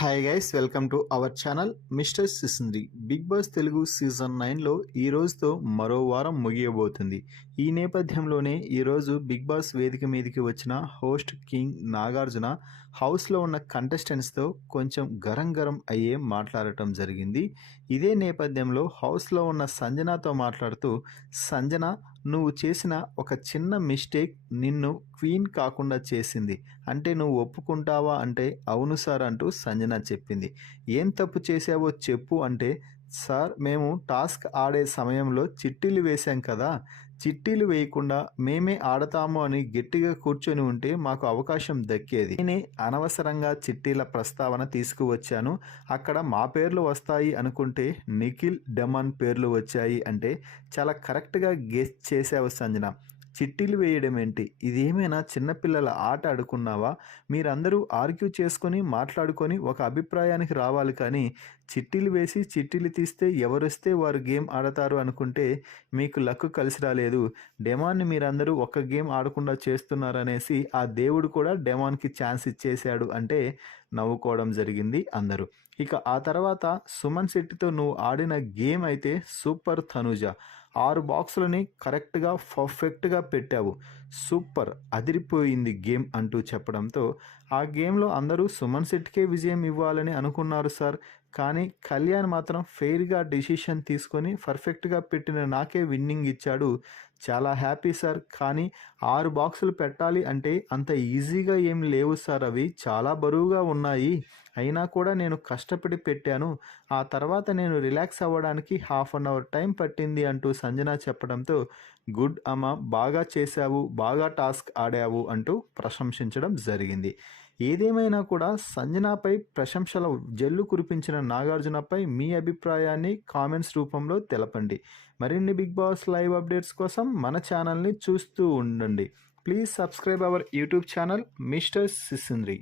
Hi guys, welcome to our channel mister Sisindri. Big boss Telugu season 9లో ఈ రోజుతో మరో వారం ముగియబోతుంది. ఈ నేపథ్యంలోనే ఈరోజు బిగ్ బాస్ వేదిక మీదకి వచ్చిన హోస్ట్ కింగ్ నాగార్జున హౌస్లో ఉన్న కంటెస్టెంట్స్తో కొంచెం గరం అయ్యే మాట్లాడటం జరిగింది. ఇదే నేపథ్యంలో హౌస్లో ఉన్న సంజనాతో మాట్లాడుతూ, సంజన, నువ్వు చేసిన ఒక చిన్న మిస్టేక్ నిన్ను క్వీన్ కాకుండా చేసింది, అంటే నువ్వు ఒప్పుకుంటావా అంటే అవును సార్ అంటూ సంజన చెప్పింది. ఏం తప్పు చేసావో చెప్పు అంటే, సార్ మేము టాస్క్ ఆడే సమయంలో చిట్టీలు వేశాం కదా, చిట్టీలు వేయకుండా మేమే ఆడతాము అని గట్టిగా కూర్చొని ఉంటే మాకు అవకాశం దక్కేది. నేనే అనవసరంగా చిట్టీల ప్రస్తావన తీసుకువచ్చాను, అక్కడ మా పేర్లు వస్తాయి అనుకుంటే నిఖిల్, డెమాన్ పేర్లు వచ్చాయి అంటే చాలా కరెక్ట్గా గెస్ చేసావు సంజన. చిట్టీలు వేయడం ఏంటి? ఇదేమైనా చిన్నపిల్లల ఆట ఆడుకున్నావా? మీరందరూ ఆర్గ్యూ చేసుకొని మాట్లాడుకొని ఒక అభిప్రాయానికి రావాలి, కానీ చిట్టీలు వేసి చిట్టీలు తీస్తే ఎవరొస్తే వారు గేమ్ ఆడతారు అనుకుంటే మీకు లక్ కలిసి రాలేదు. డెమాన్ని మీరందరూ ఒక్క గేమ్ ఆడకుండా చేస్తున్నారనేసి ఆ దేవుడు కూడా డెమాన్కి ఛాన్స్ ఇచ్చేశాడు అంటే నవ్వుకోవడం జరిగింది అందరూ. ఇక ఆ తర్వాత సుమన్ శెట్టితో నువ్వు ఆడిన గేమ్ అయితే సూపర్ తనుజ. 6 బాక్సులని కరెక్ట్గా పర్ఫెక్ట్గా పెట్టావు, సూపర్, అదిరిపోయింది గేమ్ అంటూ చెప్పడంతో ఆ గేమ్లో అందరూ సుమన్ శెట్టికే విజయం ఇవ్వాలని అనుకున్నారు సార్, కానీ కళ్యాణ్ మాత్రం ఫెయిర్గా డిసిషన్ తీసుకొని పర్ఫెక్ట్గా పెట్టిన నాకే విన్నింగ్ ఇచ్చాడు. చాలా హ్యాపీ సార్, కానీ 6 బాక్సులు పెట్టాలి అంటే అంత ఈజీగా ఏం లేవు సార్, అవి చాలా బరువుగా ఉన్నాయి, అయినా కూడా నేను కష్టపడి పెట్టాను, ఆ తర్వాత నేను రిలాక్స్ అవ్వడానికి హాఫ్ అన్ అవర్ టైం పట్టింది అంటూ సంజన చెప్పడంతో, గుడ్ అమ్మ, బాగా చేశావు, బాగా టాస్క్ ఆడావు అంటూ ప్రశంసించడం జరిగింది. ఏదేమైనా కూడా సంజనాపై ప్రశంసల జల్లు కురిపించిన నాగార్జునపై మీ అభిప్రాయాన్ని కామెంట్స్ రూపంలో తెలపండి. మరిన్ని బిగ్ బాస్ లైవ్ అప్డేట్స్ కోసం మన ఛానల్ని చూస్తూ ఉండండి. Please subscribe our YouTube channel mister సిసింద్రి.